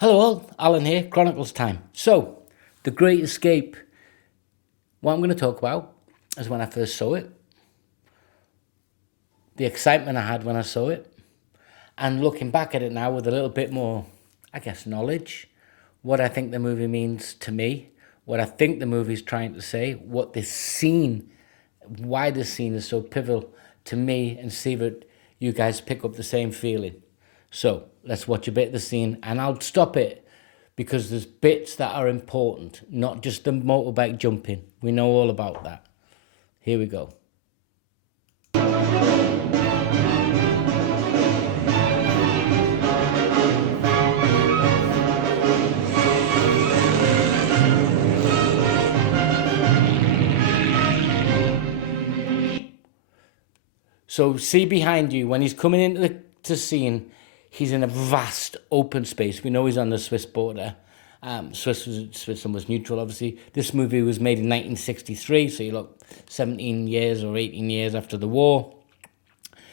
Hello all, Alan here, Chronicles time. So, The Great Escape, what I'm going to talk about is when I first saw it, the excitement I had when I saw it, and looking back at it now with a little bit more, knowledge, what I think the movie means to me, what I think the movie's trying to say, what this scene, why this scene is so pivotal to me, and see that you guys pick up the same feeling. So let's watch a bit of the scene, and I'll stop it because there's bits that are important, not just the motorbike jumping. We know all about that. Here we go. So see behind you, when he's coming into the scene, he's in a vast open space. We know he's on the Swiss border. Switzerland was neutral, obviously. This movie was made in 1963, so you look 17 years or 18 years after the war.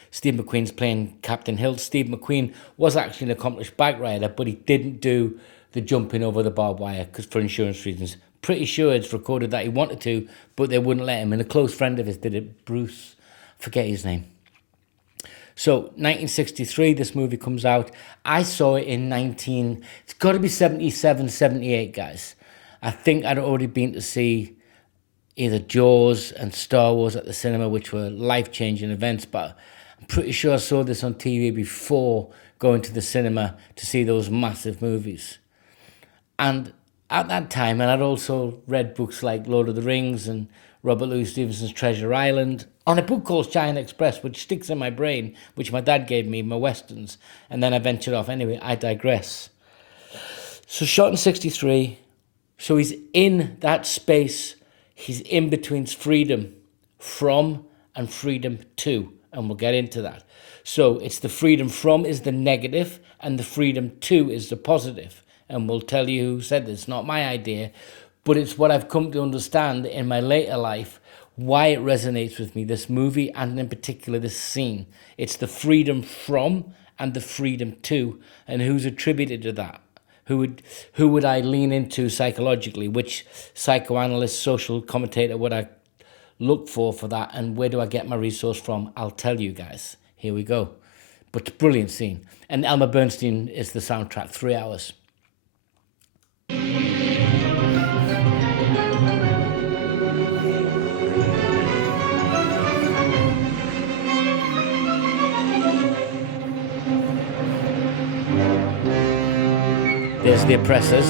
Steve McQueen's playing Captain Hill. Steve McQueen was actually an accomplished bike rider, but he didn't do the jumping over the barbed wire because for insurance reasons. Pretty sure it's recorded that he wanted to, but they wouldn't let him. And a close friend of his did it, Bruce, forget his name. So 1963, this movie comes out. I saw it in it's got to be 77, 78, guys. I think I'd already been to see either Jaws and Star Wars at the cinema, which were life-changing events, but I'm pretty sure I saw this on TV before going to the cinema to see those massive movies. And at that time, and I'd also read books like Lord of the Rings and Robert Louis Stevenson's Treasure Island, on a book called China Express, which sticks in my brain, which my dad gave me, my Westerns, and then I ventured off. Anyway, I digress. So shot in 63, so he's in that space, he's in between freedom from and freedom to, and we'll get into that. So it's the freedom from is the negative, and the freedom to is the positive. And we'll tell you who said this, not my idea, but it's what I've come to understand in my later life, why it resonates with me, this movie, and in particular this scene. It's the freedom from and the freedom to, and who's attributed to that? Who would I lean into psychologically? Which psychoanalyst, social commentator would I look for that? And where do I get my resource from? I'll tell you guys. Here we go. But brilliant scene. And Elmer Bernstein is the soundtrack, 3 hours. There's the oppressors.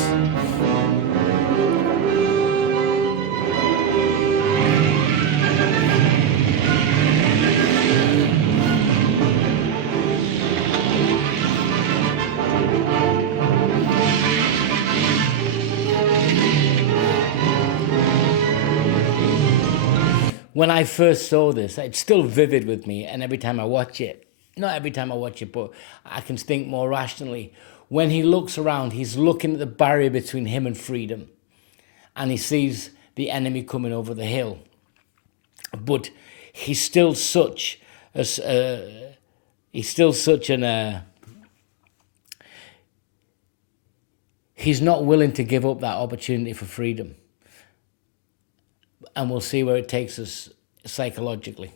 When I first saw this, it's still vivid with me, and every time I watch it, not every time I watch it, but I can think more rationally. When he looks around, he's looking at the barrier between him and freedom, and he sees the enemy coming over the hill. But he's still such he's not willing to give up that opportunity for freedom. And we'll see where it takes us psychologically.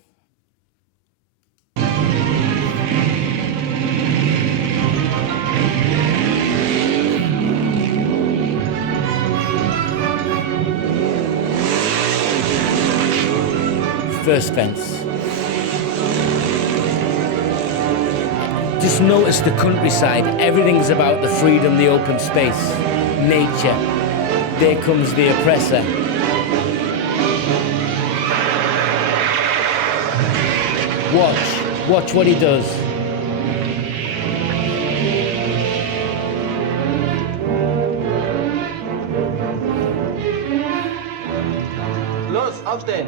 First fence. Just notice the countryside. Everything's about the freedom, the open space, nature. There comes the oppressor. Watch what he does. Los, aufstehen!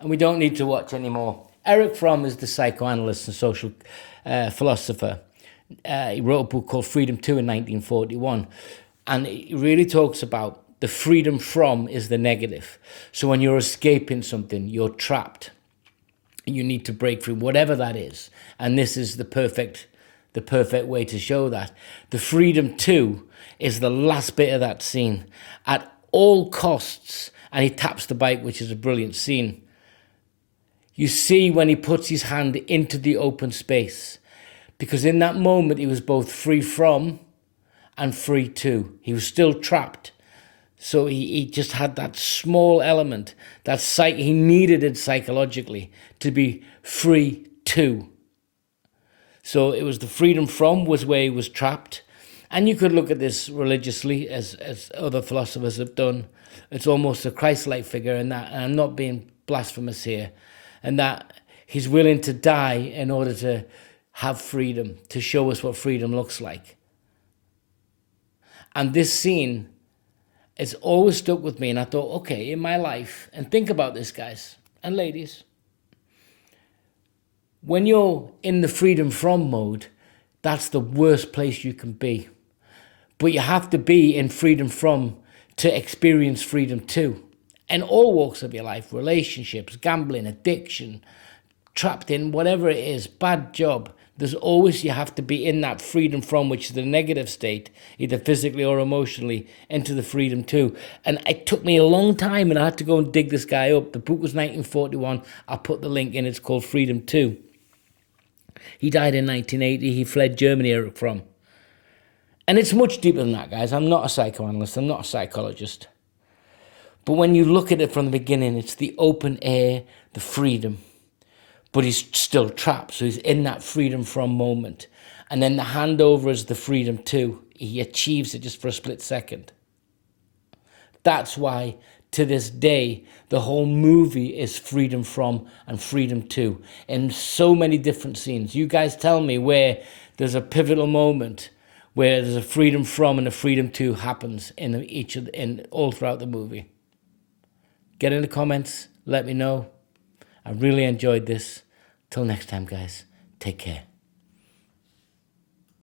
And we don't need to watch anymore. Erich Fromm is the psychoanalyst and social philosopher. He wrote a book called Freedom 2 in 1941. And he really talks about the freedom from is the negative. So when you're escaping something, you're trapped. You need to break free, whatever that is. And this is the perfect the perfect way to show that. The freedom too is the last bit of that scene. At all costs, and he taps the bike, which is a brilliant scene. You see when he puts his hand into the open space, because in that moment he was both free from and free to. He was still trapped. So he just had that small element that he needed it psychologically to be free to. So it was the freedom from was where he was trapped. And you could look at this religiously, as other philosophers have done. It's almost a Christ-like figure, and I'm not being blasphemous here, and that he's willing to die in order to have freedom, to show us what freedom looks like. And this scene has always stuck with me, and I thought, okay, in my life, and think about this, guys and ladies, when you're in the freedom from mode, that's the worst place you can be. But you have to be in freedom from to experience freedom to. In all walks of your life, relationships, gambling, addiction, trapped in whatever it is, bad job, there's always, you have to be in that freedom from, which is the negative state, either physically or emotionally, into the freedom to. And it took me a long time, and I had to go and dig this guy up. The book was 1941. I'll put the link in. It's called Freedom 2. He died in 1980. He fled Germany from. And it's much deeper than that, guys. I'm not a psychoanalyst. I'm not a psychologist. But when you look at it from the beginning, it's the open air, the freedom. But he's still trapped. So he's in that freedom from moment. And then the handover is the freedom to. He achieves it just for a split second. That's why, to this day, the whole movie is freedom from and freedom to. In so many different scenes. You guys tell me where there's a pivotal moment where there's a freedom from and a freedom to happens in all throughout the movie. Get in the comments, let me know. I really enjoyed this. Till next time, guys, take care.